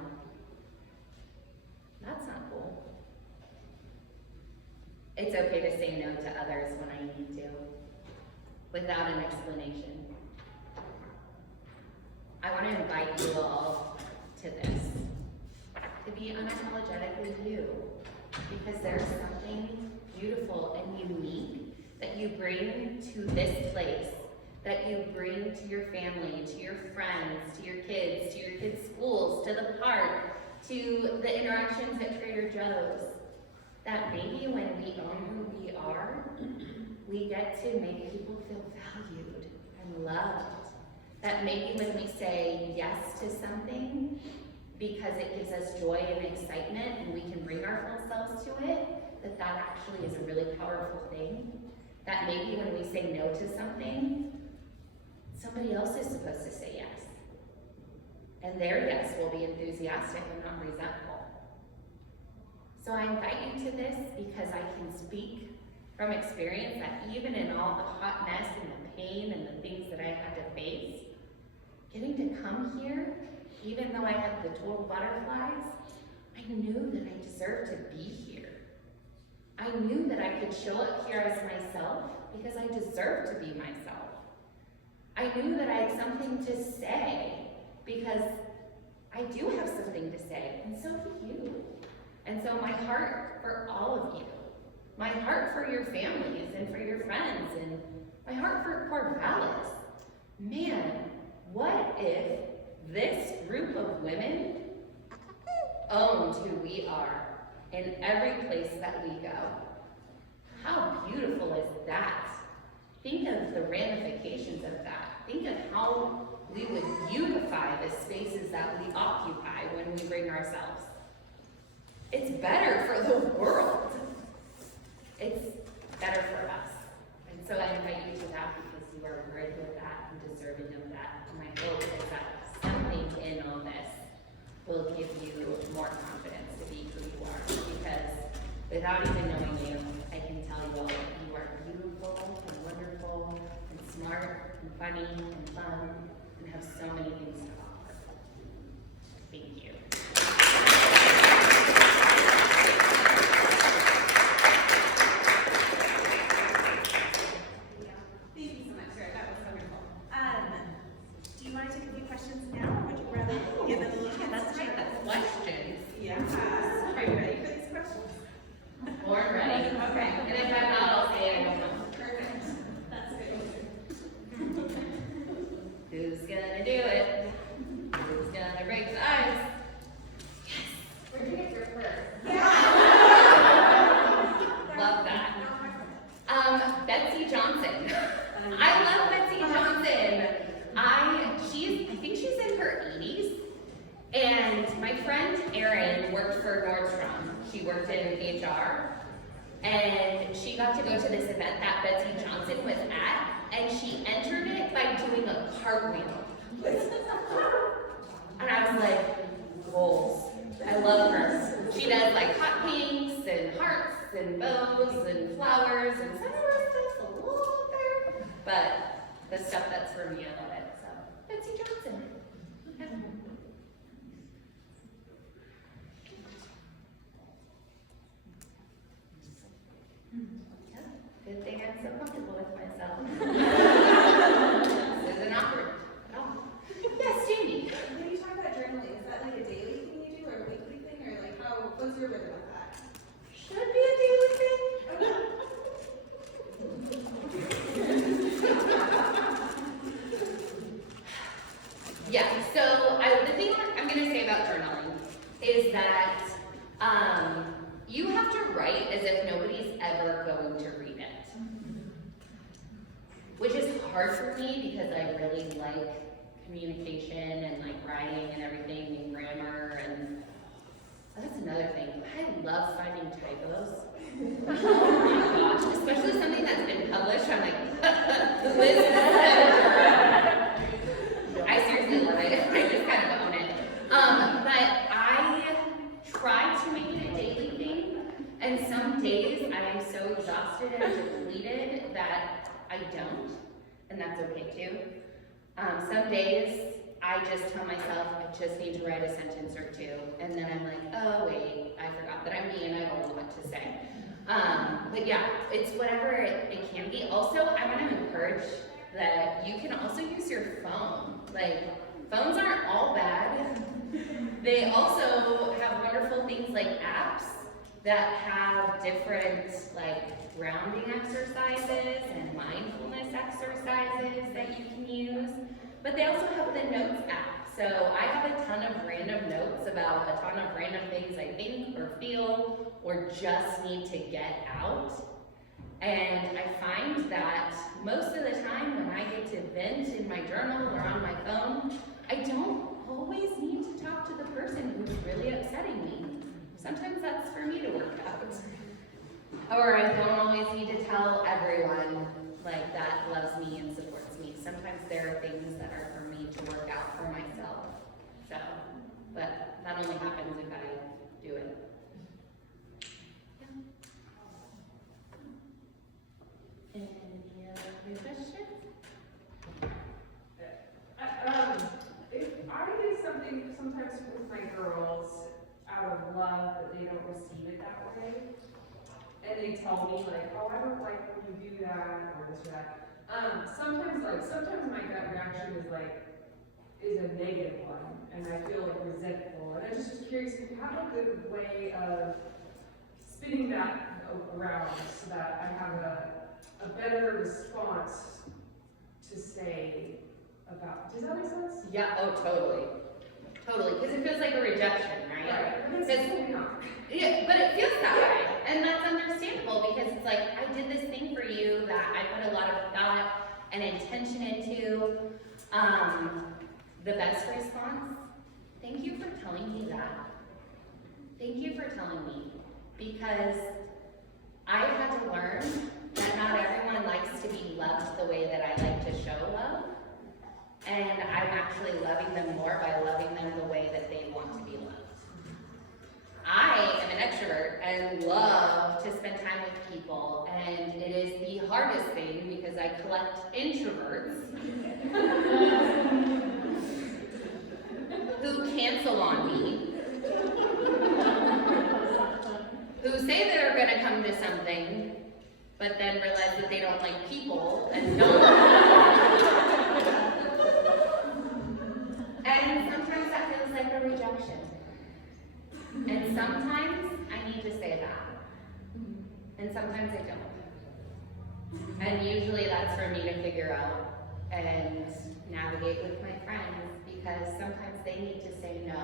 That's not cool. It's okay to say no to others when I need to, without an explanation. I want to invite you all to this, to be unapologetically you, because there's something beautiful and unique that you bring to this place, that you bring to your family, to your friends, to your kids' schools, to the park, to the interactions at Trader Joe's. That maybe when we own who we are, we get to make people feel valued and loved. That maybe when we say yes to something, because it gives us joy and excitement and we can bring our full selves to it, that actually is a really powerful thing. That maybe when we say no to something, somebody else is supposed to say yes. And their yes will be enthusiastic and not resentful. So I invite you to this because I can speak from experience that even in all the hot mess and the pain and the things that I had to face, getting to come here, even though I had the total butterflies, I knew that I deserved to be here. I knew that I could show up here as myself because I deserve to be myself. I knew that I had something to say because I do have something to say, and so do you. And so my heart for all of you, my heart for your families and for your friends, and my heart for Corvallis. Man, what if this group of women owned who we are in every place that we go? How beautiful is that? Think of the ramifications of that. Think of how we would beautify the spaces that we occupy when we bring ourselves. It's better for the world. It's better for us. And so I invite you to that because you are worthy of that and deserving of that. And my hope is that something in all this will give you more confidence to be who you are. Because without even knowing you, I can tell you all that you are beautiful and wonderful and smart and funny and fun and have so many things to offer. Thank you. Thank you so much, Sarah. That was wonderful. Do you want to take a few questions now, or would you rather give them a little chance? Let's take the questions. Yeah. Are you ready for these questions? Born ready. Okay. And if I'm not, I'll say I don't know. Perfect. That's good. Who's gonna do it? Who's gonna break the ice? Yes. Where'd you get your fur? Love that. Betsy Johnson. I love Betsy Johnson. I think she's in her 80s. And my friend Erin worked for Nordstrom. She worked in HR. And she got to go to this event that Betsy Johnson was at. And she entered it by doing a cartwheel. And I was like, goals. I love her. She does like hot pinks and hearts and bows and flowers and some of her stuff's a little out there. But the stuff that's for me, I love it. So, Betsy Johnson. Yeah. Good thing I'm so comfortable with myself. This isn't awkward at all. Yes, Jamie. When you talk about journaling, is that like a daily thing you do, or a weekly thing, or like what's your rhythm with that? Should be a daily thing. Yeah, so the thing I'm going to say about journaling is that you have to write as if nobody's ever going to read it. Which is hard for me because I really like communication and like writing and everything and grammar and that's another thing. I love finding typos. Oh my gosh, especially something that's been published. I'm like, who is this? I seriously love it. I just kind of own it. But I try to make it a daily thing, and some days I am so exhausted and depleted that I don't, and that's okay too. Some days I just tell myself I just need to write a sentence or two, and then I'm like, oh wait, I forgot that I'm me and I don't know what to say. But yeah, it's whatever it can be. Also, I want to encourage that you can also use your phone. Like, phones aren't all bad. They also have wonderful things like apps that have different like grounding exercises and mindfulness exercises that you can use. But they also have the notes app. So I have a ton of random notes about a ton of random things I think or feel or just need to get out. And I find that most of the time when I get to vent in my journal or on my phone, I don't always need to talk to the person who's really upsetting me. Sometimes that's for me to work out. Or I don't always need to tell everyone like that loves me and supports me. Sometimes there are things that are for me to work out for myself. So, but that only happens if I do it. Any other questions? If I do something sometimes with my girls out of love, but they don't receive it that way, and they tell me like, oh, I don't like when you do that or this or that. Sometimes my gut reaction is a negative one, and I feel like resentful. And I'm just curious, if you have a good way of spinning that around so that I have a better response to say about. Does that make sense? Yeah, oh, totally. Totally, because it feels like a rejection, right? Right. But it's Because- totally not. Yeah, but it feels that way, and that's understandable because it's like, I did this thing for you that I put a lot of thought and intention into. The best response, thank you for telling me that. Thank you for telling me, because I had to learn that not everyone likes to be loved the way that I like to show love, and I'm actually loving them more by loving them the way that they want to be loved. I am an extrovert and love to spend time with people, and it is the hardest thing because I collect introverts who cancel on me, who say they're gonna come to something, but then realize that they don't like people and don't. And sometimes that feels like a rejection. And sometimes I need to say that. And sometimes I don't. And usually that's for me to figure out and navigate with my friends, because sometimes they need to say no.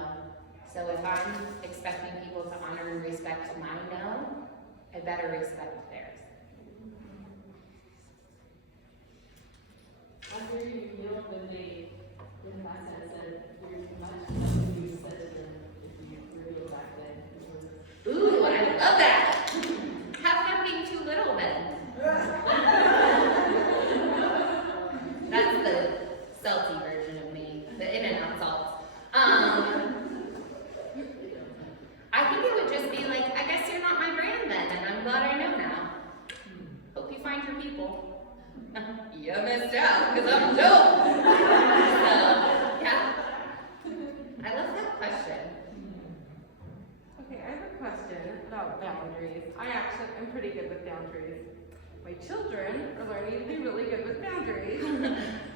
So if I'm expecting people to honor and respect my no, I better respect theirs. After you feel when they, in that sense, that you're much nothing you said to them if you were back then. Ooh, I love that! Have fun being too little then. That's the salty version of me, the In-N-Out salt. I think it would just be like, I guess you're not my brand then, and I'm glad I know now. Hope you find your people. You missed out, because I'm dope. So, yeah. I love that question. Okay, I have a question about boundaries. I'm pretty good with boundaries. My children are learning to be really good with boundaries.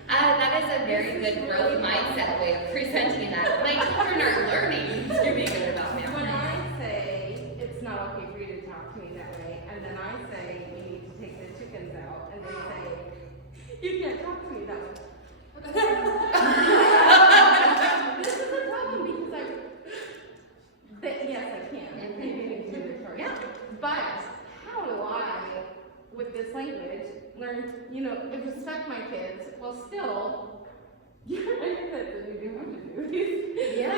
That is a very good growth mindset way of presenting that. My children are learning to be good about When boundaries. I say it's not okay for you to talk to me that way, and then I say you need to take the chickens out, and they say you can't talk to me that way. This is a problem because yes, I can. Yeah. But how do I, with this language, learn, respect my kids while still, you're my kids and you do have to do these. Yeah.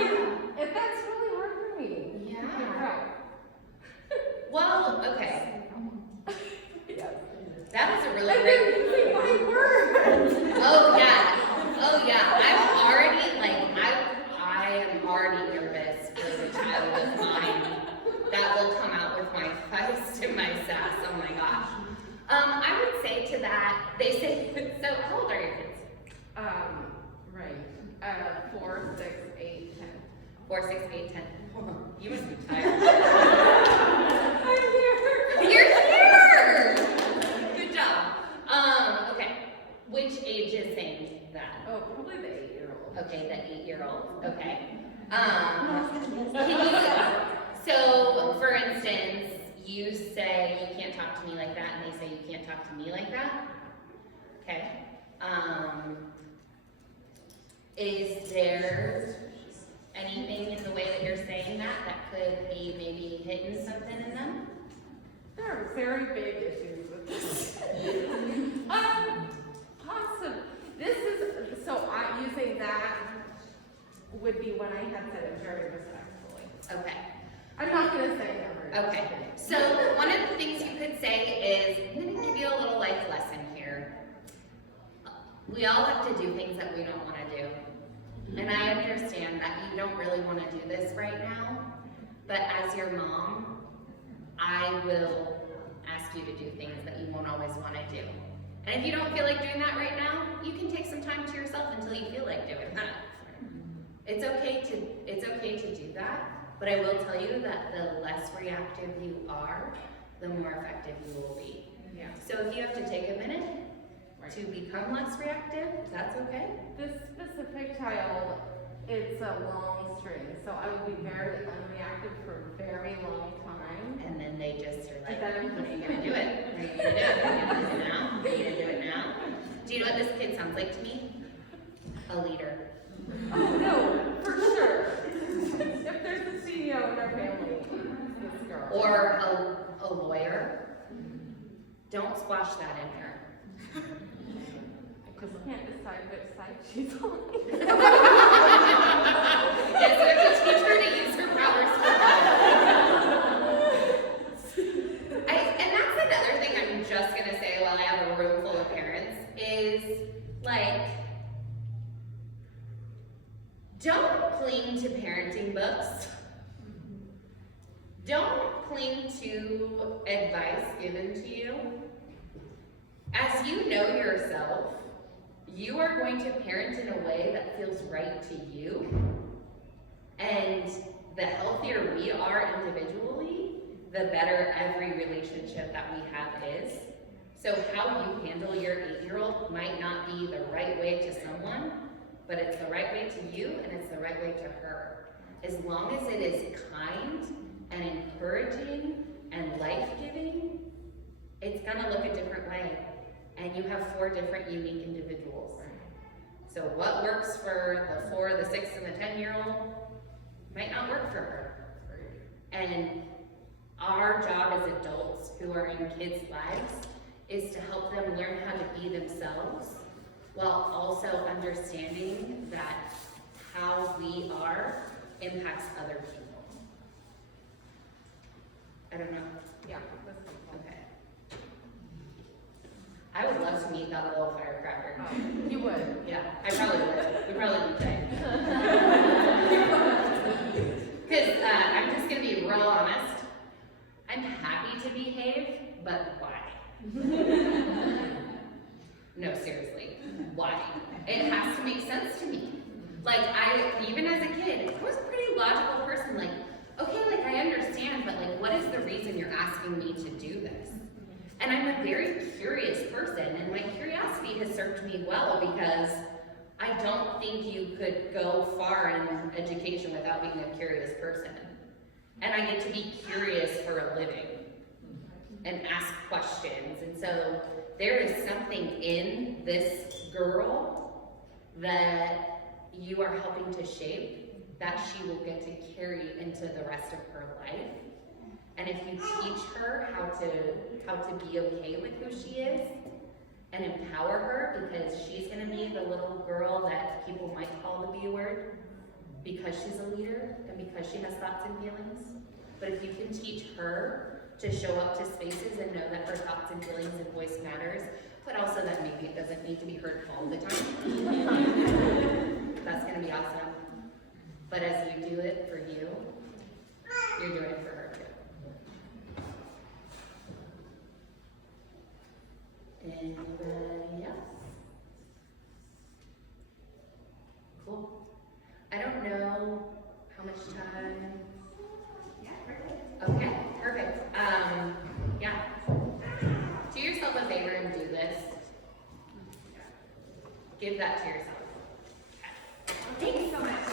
If that's really hard for me. Yeah. Well, okay. Yes. That was a really And great. they're using my words. Oh yeah. Oh yeah. I'm already I am already nervous for the child of mine that will come out with my feist and my sass. Oh my gosh. I would say to that, they say, so how old are your kids? Right. 4, 6, 8, 10. 4, 6, 8, 10. You must be tired. I'm here. You're here! Good job. Okay. Which age is saying that? Oh, probably the 8-year-old. Okay, the 8-year-old. Okay. Can you, so, for instance, you say you can't talk to me like that, and they say you can't talk to me like that. Okay. Is there anything in the way that you're saying that could be maybe hitting something in them? There are very big issues with this. Possibly. Using that would be when I had said it very respectfully. Okay. I'm not gonna say never. Okay. So one of the things you could say is, I'm gonna give you a little life lesson here. We all have to do things that we don't want to do. And I understand that you don't really want to do this right now, but as your mom, I will ask you to do things that you won't always want to do. And if you don't feel like doing that right now, you can take some time to yourself until you feel like doing that. It's okay to do that, but I will tell you that the less reactive you are, the more effective you will be. Yeah. So if you have to take a minute to become less reactive, that's okay. This specific child, it's a long string, so I would be very unreactive for a very long time. And then they just are like, But then- when are you gonna do it? When are you gonna do it? Are you gonna do it now? Are you gonna do it now? Do you know what this kid sounds like to me? A leader. Oh, no, for sure. If there's a CEO in our family, it's this girl. Or a lawyer. Don't squash that in her. I just can't decide which side she's on. Yes, we have to teach her to use her powers for good. And that's another thing I'm just gonna say while I have a room full of parents is like, don't cling to parenting books. Don't cling to advice given to you. As you know yourself, you are going to parent in a way that feels right to you. And the healthier we are individually, the better every relationship that we have is. So how you handle your 8-year-old might not be the right way to someone, but it's the right way to you and it's the right way to her. As long as it is kind and encouraging and life-giving, it's gonna look a different way. And you have 4 different unique individuals. So what works for the 4, the 6, and the 10-year-old might not work for her. And our job as adults who are in kids' lives is to help them learn how to be themselves while also understanding that how we are impacts other people. I don't know. Yeah, that's good. Okay. I would love to meet that little firecracker. Oh, you would. Yeah, I probably would. We probably would say. Because I'm just gonna be real honest. I'm happy to behave, but why? No, seriously, why? It has to make sense to me. Like even as a kid, I was a pretty logical person. Like, okay, like I understand, but like, what is the reason you're asking me to do this? And I'm a very curious person, and my curiosity has served me well because I don't think you could go far in education without being a curious person. And I get to be curious for a living and ask questions. And so there is something in this girl that you are helping to shape that she will get to carry into the rest of her life. And if you teach her how to be okay with who she is and empower her, because she's gonna be the little girl that people might call the B word because she's a leader and because she has thoughts and feelings. But if you can teach her to show up to spaces and know that her thoughts and feelings and voice matters, but also that maybe it doesn't need to be heard all the time, that's gonna be awesome. But as you do it for you, you're doing it for her too. Anybody else? Cool. I don't know how much time. Yeah, perfect. Okay, perfect. Yeah. Do yourself a favor and do this. Give that to yourself. Thank you so much.